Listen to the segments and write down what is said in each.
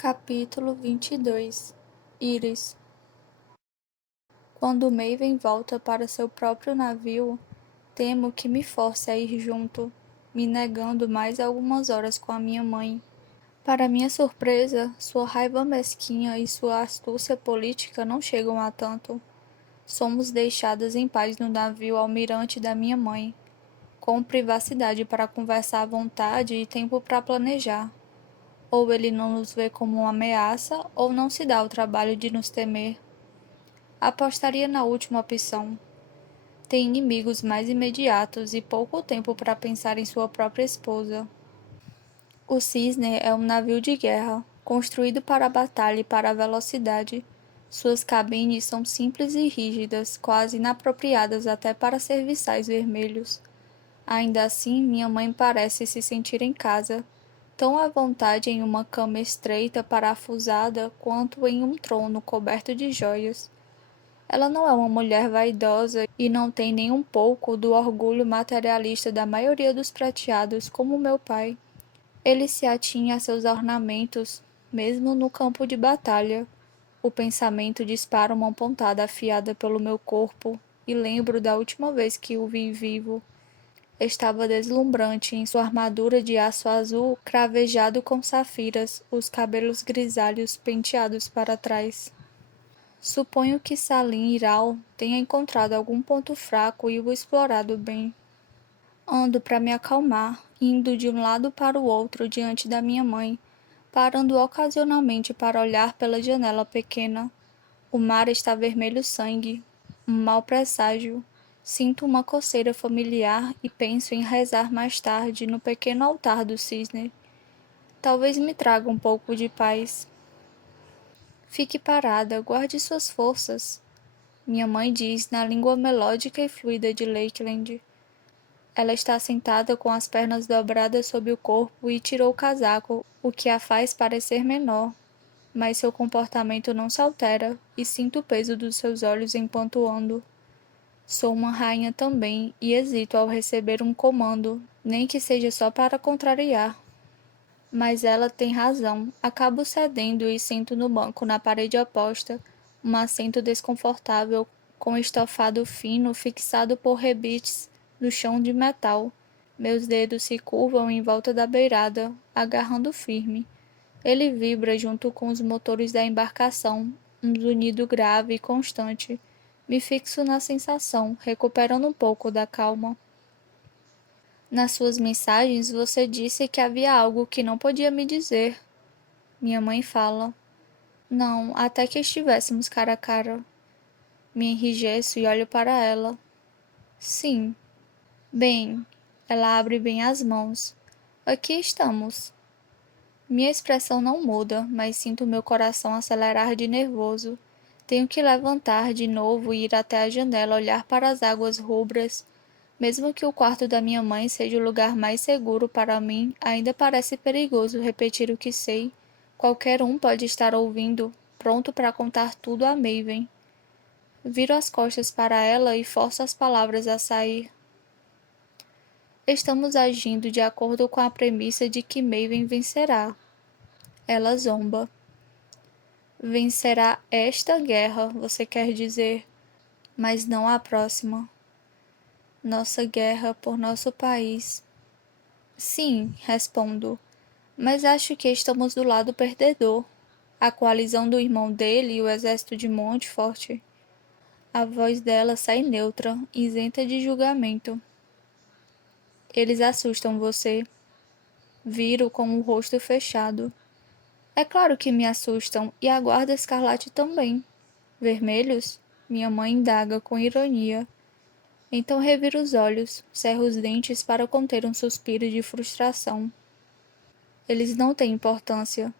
Capítulo 22. Íris. Quando Maven volta para seu próprio navio, temo que me force a ir junto, me negando mais algumas horas com a minha mãe. Para minha surpresa, sua raiva mesquinha e sua astúcia política não chegam a tanto. Somos deixadas em paz no navio almirante da minha mãe, com privacidade para conversar à vontade e tempo para planejar. Ou ele não nos vê como uma ameaça, ou não se dá o trabalho de nos temer. Apostaria na última opção. Tem inimigos mais imediatos e pouco tempo para pensar em sua própria esposa. O Cisne é um navio de guerra, construído para a batalha e para a velocidade. Suas cabines são simples e rígidas, quase inapropriadas até para serviçais vermelhos. Ainda assim, minha mãe parece se sentir em casa, tão à vontade em uma cama estreita parafusada quanto em um trono coberto de joias. Ela não é uma mulher vaidosa e não tem nem um pouco do orgulho materialista da maioria dos prateados, como meu pai. Ele se atinha a seus ornamentos, mesmo no campo de batalha. O pensamento dispara uma pontada afiada pelo meu corpo e lembro da última vez que o vi vivo. Estava deslumbrante em sua armadura de aço azul cravejado com safiras, os cabelos grisalhos penteados para trás. Suponho que Salim Iral tenha encontrado algum ponto fraco e o explorado bem. Ando para me acalmar, indo de um lado para o outro diante da minha mãe, parando ocasionalmente para olhar pela janela pequena. O mar está vermelho sangue, um mau presságio. Sinto uma coceira familiar e penso em rezar mais tarde no pequeno altar do cisne. Talvez me traga um pouco de paz. Fique parada, guarde suas forças, minha mãe diz na língua melódica e fluida de Lakeland. Ela está sentada com as pernas dobradas sob o corpo e tirou o casaco, o que a faz parecer menor. Mas seu comportamento não se altera, e sinto o peso dos seus olhos enquanto ando. Sou uma rainha também, e hesito ao receber um comando, nem que seja só para contrariar. Mas ela tem razão. Acabo cedendo e sento no banco na parede oposta, um assento desconfortável, com estofado fino fixado por rebites no chão de metal. Meus dedos se curvam em volta da beirada, agarrando firme. Ele vibra junto com os motores da embarcação, um zunido grave e constante. Me fixo na sensação, recuperando um pouco da calma. Nas suas mensagens você disse que havia algo que não podia me dizer. Minha mãe fala. Não, até que estivéssemos cara a cara. Me enrijeço e olho para ela. Sim. Bem, ela abre bem as mãos. Aqui estamos. Minha expressão não muda, mas sinto meu coração acelerar de nervoso. Tenho que levantar de novo e ir até a janela olhar para as águas rubras. Mesmo que o quarto da minha mãe seja o lugar mais seguro para mim, ainda parece perigoso repetir o que sei. Qualquer um pode estar ouvindo, pronto para contar tudo a Maven. Viro as costas para ela e forço as palavras a sair. Estamos agindo de acordo com a premissa de que Maven vencerá. Ela zomba. Vencerá esta guerra, você quer dizer, mas não a próxima. Nossa guerra por nosso país. Sim, respondo, mas acho que estamos do lado perdedor. A coalizão do irmão dele e o exército de Montfort. A voz dela sai neutra, isenta de julgamento. Eles assustam você. Viro com o rosto fechado. É claro que me assustam, e a guarda escarlate também. Vermelhos? Minha mãe indaga com ironia. Então reviro os olhos, cerro os dentes para conter um suspiro de frustração. Eles não têm importância.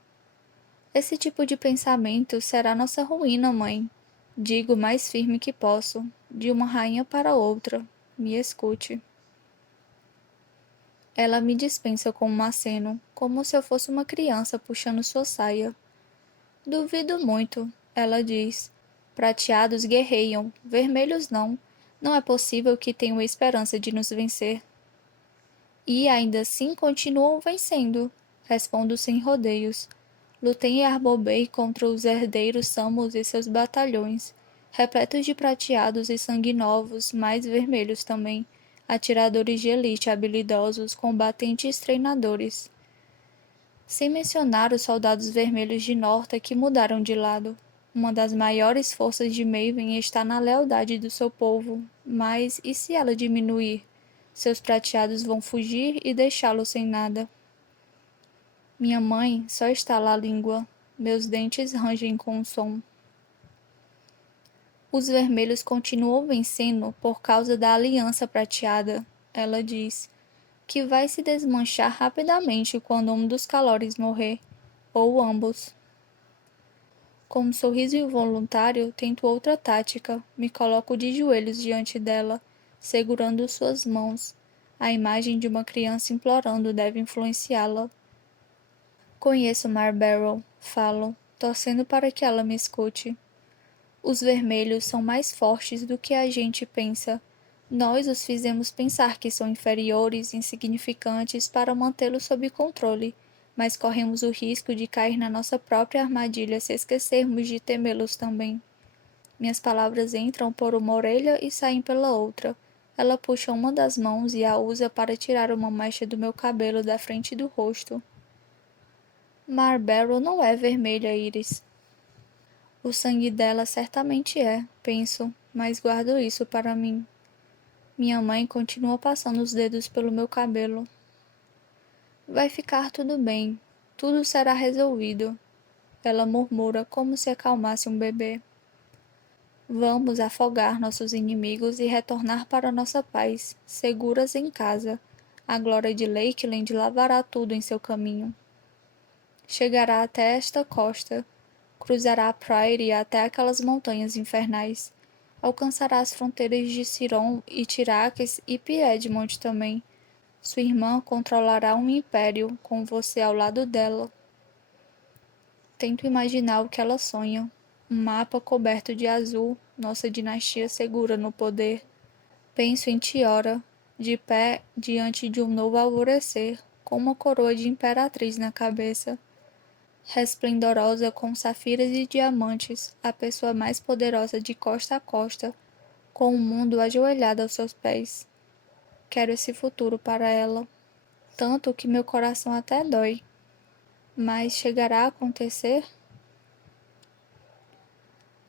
Esse tipo de pensamento será nossa ruína, mãe. Digo mais firme que posso, de uma rainha para outra. Me escute. Ela me dispensa com um aceno, como se eu fosse uma criança puxando sua saia. Duvido muito, ela diz. Prateados guerreiam, vermelhos não. Não é possível que tenham esperança de nos vencer. E ainda assim continuam vencendo, respondo sem rodeios. Lutei em Arbobey contra os herdeiros Samos e seus batalhões, repletos de prateados e sanguinovos, mais vermelhos também, atiradores de elite habilidosos, combatentes treinadores. Sem mencionar os soldados vermelhos de Norta que mudaram de lado. Uma das maiores forças de Maven está na lealdade do seu povo, mas e se ela diminuir? Seus prateados vão fugir e deixá-lo sem nada. Minha mãe só estala a língua. Meus dentes rangem com o som. Os vermelhos continuam vencendo por causa da aliança prateada, ela diz, que vai se desmanchar rapidamente quando um dos calores morrer, ou ambos. Com um sorriso involuntário, tento outra tática. Me coloco de joelhos diante dela, segurando suas mãos. A imagem de uma criança implorando deve influenciá-la. Conheço Marbarrow, falo, torcendo para que ela me escute. Os vermelhos são mais fortes do que a gente pensa. Nós os fizemos pensar que são inferiores, insignificantes para mantê-los sob controle, mas corremos o risco de cair na nossa própria armadilha se esquecermos de temê-los também. Minhas palavras entram por uma orelha e saem pela outra. Ela puxa uma das mãos e a usa para tirar uma mecha do meu cabelo da frente do rosto. Marbarrow não é vermelha, Iris. O sangue dela certamente é, penso, mas guardo isso para mim. Minha mãe continua passando os dedos pelo meu cabelo. Vai ficar tudo bem. Tudo será resolvido. Ela murmura como se acalmasse um bebê. Vamos afogar nossos inimigos e retornar para nossa paz, seguras em casa. A glória de Lakeland lavará tudo em seu caminho. Chegará até esta costa, cruzará a Prairie até aquelas montanhas infernais. Alcançará as fronteiras de Ciron e Tiraques e Piedmont também. Sua irmã controlará um império, com você ao lado dela. Tento imaginar o que ela sonha. Um mapa coberto de azul, nossa dinastia segura no poder. Penso em Tiora, de pé diante de um novo alvorecer, com uma coroa de imperatriz na cabeça. Resplendorosa com safiras e diamantes, a pessoa mais poderosa de costa a costa, com o mundo ajoelhado aos seus pés. Quero esse futuro para ela, tanto que meu coração até dói. Mas chegará a acontecer?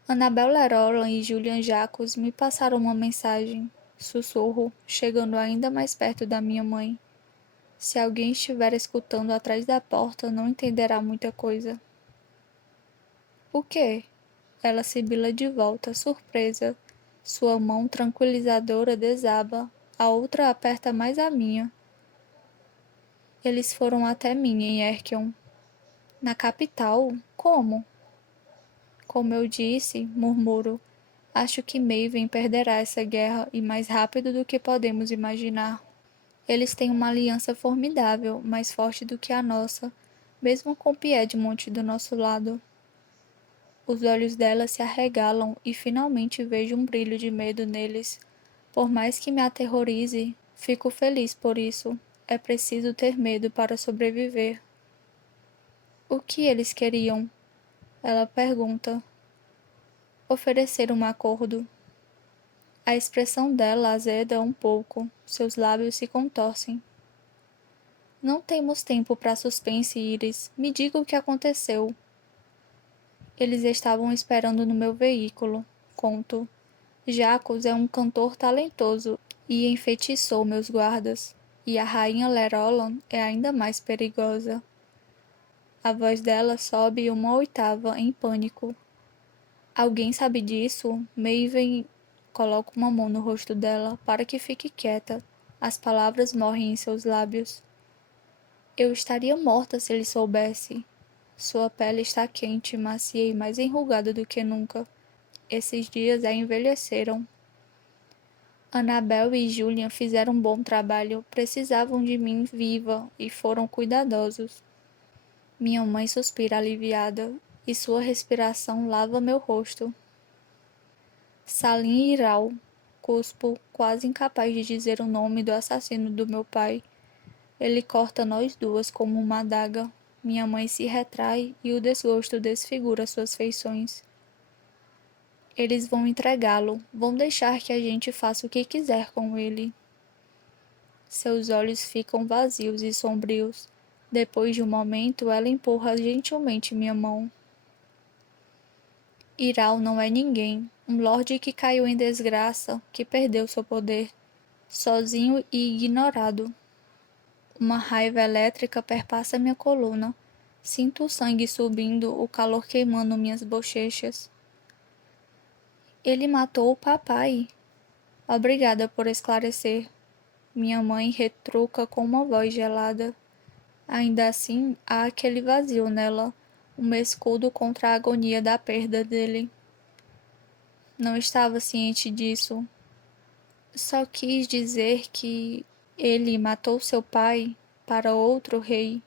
Annabel Lerolan e Julian Jacos me passaram uma mensagem, sussurro, chegando ainda mais perto da minha mãe. Se alguém estiver escutando atrás da porta, não entenderá muita coisa. O quê? Ela sibila de volta, surpresa. Sua mão tranquilizadora desaba, a outra aperta mais a minha. Eles foram até mim em Erkion. Na capital? Como? Como eu disse, murmuro, acho que Maven perderá essa guerra e mais rápido do que podemos imaginar. Eles têm uma aliança formidável, mais forte do que a nossa, mesmo com Piedmont do nosso lado. Os olhos dela se arregalam e finalmente vejo um brilho de medo neles. Por mais que me aterrorize, fico feliz por isso. É preciso ter medo para sobreviver. O que eles queriam? Ela pergunta. Oferecer um acordo. A expressão dela azeda um pouco, seus lábios se contorcem. Não temos tempo para suspense, Iris. Me diga o que aconteceu. Eles estavam esperando no meu veículo, conto. Jacos é um cantor talentoso e enfeitiçou meus guardas, e a rainha Lerolan é ainda mais perigosa. A voz dela sobe uma oitava em pânico. Alguém sabe disso? Maven coloca uma mão no rosto dela para que fique quieta. As palavras morrem em seus lábios. Eu estaria morta se ele soubesse. Sua pele está quente, macia e mais enrugada do que nunca. Esses dias a envelheceram. Annabel e Julian fizeram um bom trabalho, precisavam de mim viva e foram cuidadosos. Minha mãe suspira aliviada, e sua respiração lava meu rosto. Salim Iral, cuspo, quase incapaz de dizer o nome do assassino do meu pai. Ele corta nós duas como uma adaga. Minha mãe se retrai e o desgosto desfigura suas feições. Eles vão entregá-lo, vão deixar que a gente faça o que quiser com ele. Seus olhos ficam vazios e sombrios. Depois de um momento, ela empurra gentilmente minha mão. Iral não é ninguém, um lorde que caiu em desgraça, que perdeu seu poder, sozinho e ignorado. Uma raiva elétrica perpassa minha coluna. Sinto o sangue subindo, o calor queimando minhas bochechas. Ele matou o papai. Obrigada por esclarecer. Minha mãe retruca com uma voz gelada. Ainda assim, há aquele vazio nela, um escudo contra a agonia da perda dele. Não estava ciente disso. Só quis dizer que ele matou seu pai para outro rei.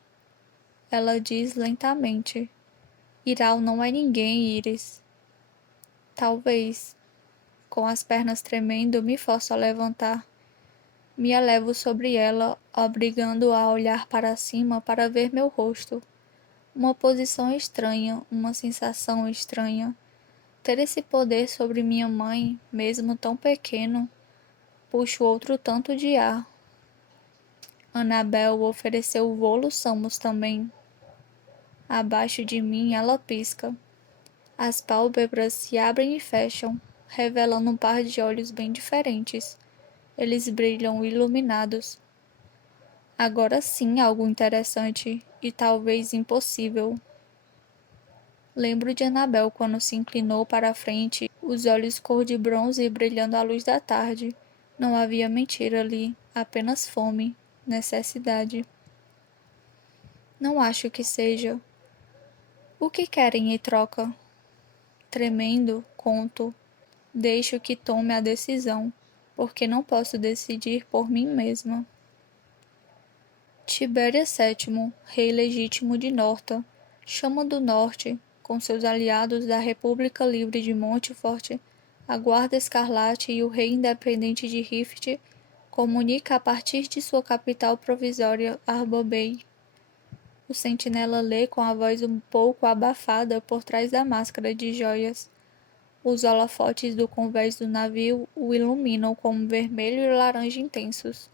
Ela diz lentamente. Iral não é ninguém, Íris. Talvez. Com as pernas tremendo, me forço a levantar. Me elevo sobre ela, obrigando-a a olhar para cima para ver meu rosto. Uma posição estranha, uma sensação estranha. Ter esse poder sobre minha mãe, mesmo tão pequeno, puxo outro tanto de ar. Annabel ofereceu voluçamos também. Abaixo de mim ela pisca. As pálpebras se abrem e fecham, revelando um par de olhos bem diferentes. Eles brilham iluminados. Agora sim algo interessante e talvez impossível. Lembro de Annabel quando se inclinou para a frente, os olhos cor de bronze brilhando à luz da tarde. Não havia mentira ali, apenas fome, necessidade. Não acho que seja. O que querem em troca? Tremendo, conto. Deixo que tome a decisão, porque não posso decidir por mim mesma. Tibério VII, rei legítimo de Norta, chama do norte, com seus aliados da República Livre de Montfort, a Guarda Escarlate e o rei independente de Rift, comunica a partir de sua capital provisória, Arbor Bay. O sentinela lê com a voz um pouco abafada por trás da máscara de joias. Os holofotes do convés do navio o iluminam como vermelho e laranja intensos.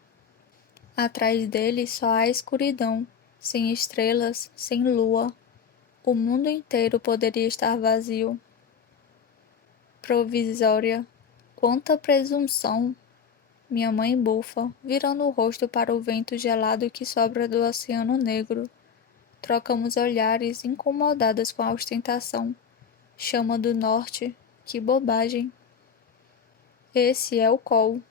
Atrás dele só há escuridão, sem estrelas, sem lua. O mundo inteiro poderia estar vazio. Provisória. Quanta presunção! Minha mãe bufa, virando o rosto para o vento gelado que sobra do Oceano Negro. Trocamos olhares, incomodadas com a ostentação. Chama do norte. Que bobagem. Esse é o Cole.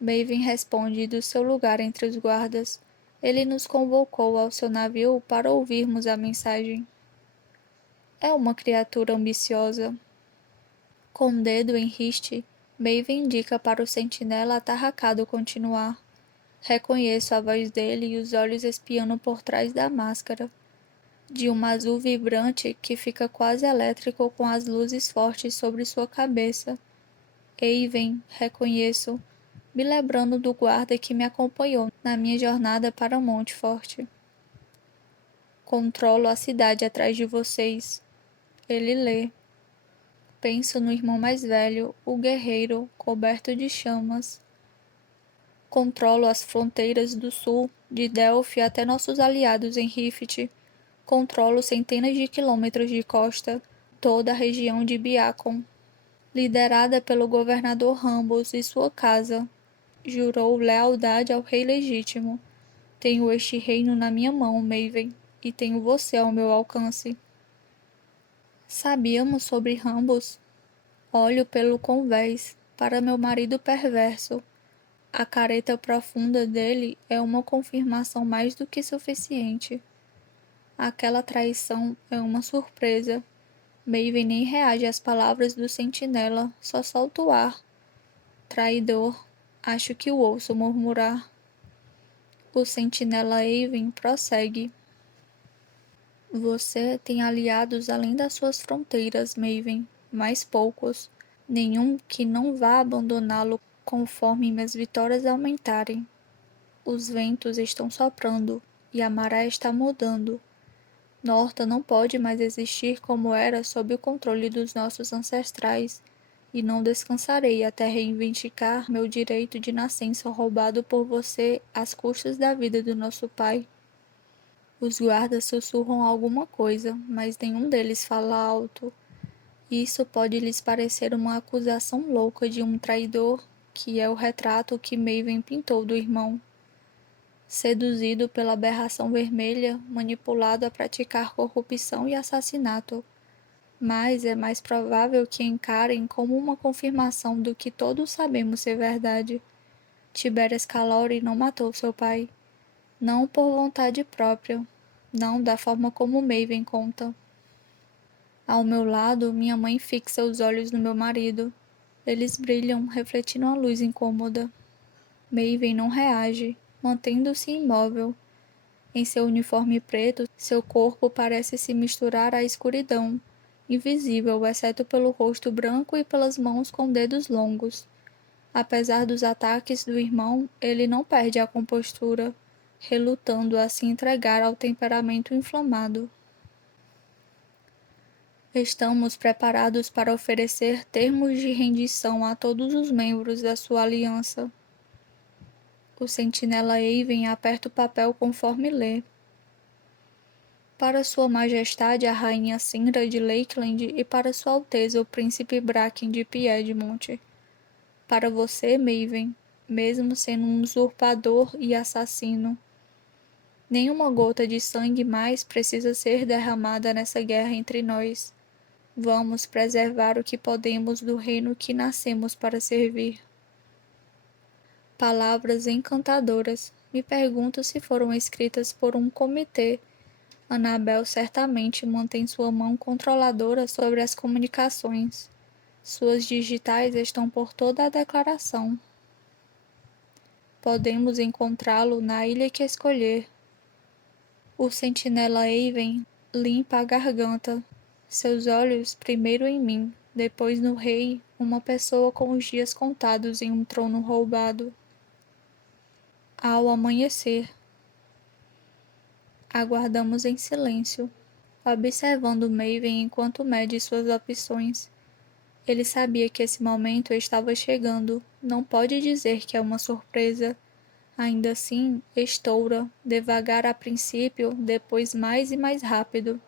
Maven responde do seu lugar entre os guardas. Ele nos convocou ao seu navio para ouvirmos a mensagem. É uma criatura ambiciosa. Com o dedo em riste, Maven indica para o sentinela atarracado continuar. Reconheço a voz dele e os olhos espiando por trás da máscara. De um azul vibrante que fica quase elétrico com as luzes fortes sobre sua cabeça. Eiven, reconheço, me lembrando do guarda que me acompanhou na minha jornada para Montfort. Controlo a cidade atrás de vocês. Ele lê. Penso no irmão mais velho, o guerreiro, coberto de chamas. Controlo as fronteiras do sul, de Delphi até nossos aliados em Rift. Controlo centenas de quilômetros de costa, toda a região de Biakon. Liderada pelo governador Rambos e sua casa, jurou lealdade ao rei legítimo. Tenho este reino na minha mão, Maven, e tenho você ao meu alcance. Sabíamos sobre Rambos? Olho pelo convés, para meu marido perverso. A careta profunda dele é uma confirmação mais do que suficiente. Aquela traição é uma surpresa. Maven nem reage às palavras do sentinela, só solta o ar. Traidor, acho que o ouço murmurar. O sentinela Aven prossegue. Você tem aliados além das suas fronteiras, Maven, mas poucos. Nenhum que não vá abandoná-lo conforme minhas vitórias aumentarem. Os ventos estão soprando e a maré está mudando. Norta não pode mais existir como era sob o controle dos nossos ancestrais, e não descansarei até reivindicar meu direito de nascença roubado por você às custas da vida do nosso pai. Os guardas sussurram alguma coisa, mas nenhum deles fala alto. Isso pode lhes parecer uma acusação louca de um traidor, que é o retrato que Maven pintou do irmão. Seduzido pela aberração vermelha, manipulado a praticar corrupção e assassinato. Mas é mais provável que encarem como uma confirmação do que todos sabemos ser verdade. Tiberias Calori não matou seu pai. Não por vontade própria. Não da forma como Maven conta. Ao meu lado, minha mãe fixa os olhos no meu marido. Eles brilham, refletindo a luz incômoda. Maven não reage, mantendo-se imóvel. Em seu uniforme preto, seu corpo parece se misturar à escuridão, invisível exceto pelo rosto branco e pelas mãos com dedos longos. Apesar dos ataques do irmão, ele não perde a compostura, relutando a se entregar ao temperamento inflamado. Estamos preparados para oferecer termos de rendição a todos os membros da sua aliança. O sentinela Aven aperta o papel conforme lê. Para Sua Majestade a Rainha Sinra de Lakeland e para Sua Alteza o Príncipe Bracken de Piedmont. Para você, Maven, mesmo sendo um usurpador e assassino. Nenhuma gota de sangue mais precisa ser derramada nessa guerra entre nós. Vamos preservar o que podemos do reino que nascemos para servir. Palavras encantadoras. Me pergunto se foram escritas por um comitê. Annabel certamente mantém sua mão controladora sobre as comunicações. Suas digitais estão por toda a declaração. Podemos encontrá-lo na ilha que escolher. O sentinela Aven limpa a garganta. Seus olhos primeiro em mim, depois no rei, uma pessoa com os dias contados em um trono roubado. Ao amanhecer, aguardamos em silêncio, observando Maven enquanto mede suas opções. Ele sabia que esse momento estava chegando, não pode dizer que é uma surpresa. Ainda assim, estoura, devagar a princípio, depois mais e mais rápido.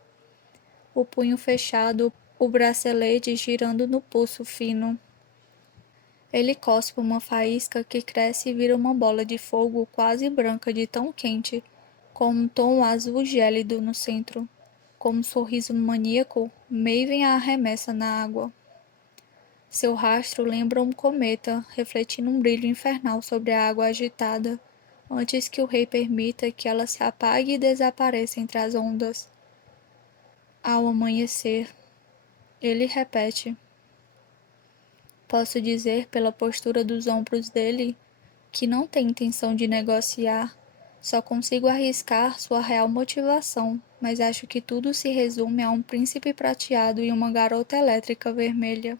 O punho fechado, o bracelete girando no pulso fino. Ele cospe uma faísca que cresce e vira uma bola de fogo quase branca de tão quente, com um tom azul gélido no centro. Com um sorriso maníaco, Maven a arremessa na água. Seu rastro lembra um cometa, refletindo um brilho infernal sobre a água agitada, antes que o rei permita que ela se apague e desapareça entre as ondas. Ao amanhecer, ele repete. Posso dizer pela postura dos ombros dele que não tem intenção de negociar. Só consigo arriscar sua real motivação, mas acho que tudo se resume a um príncipe prateado e uma garota elétrica vermelha.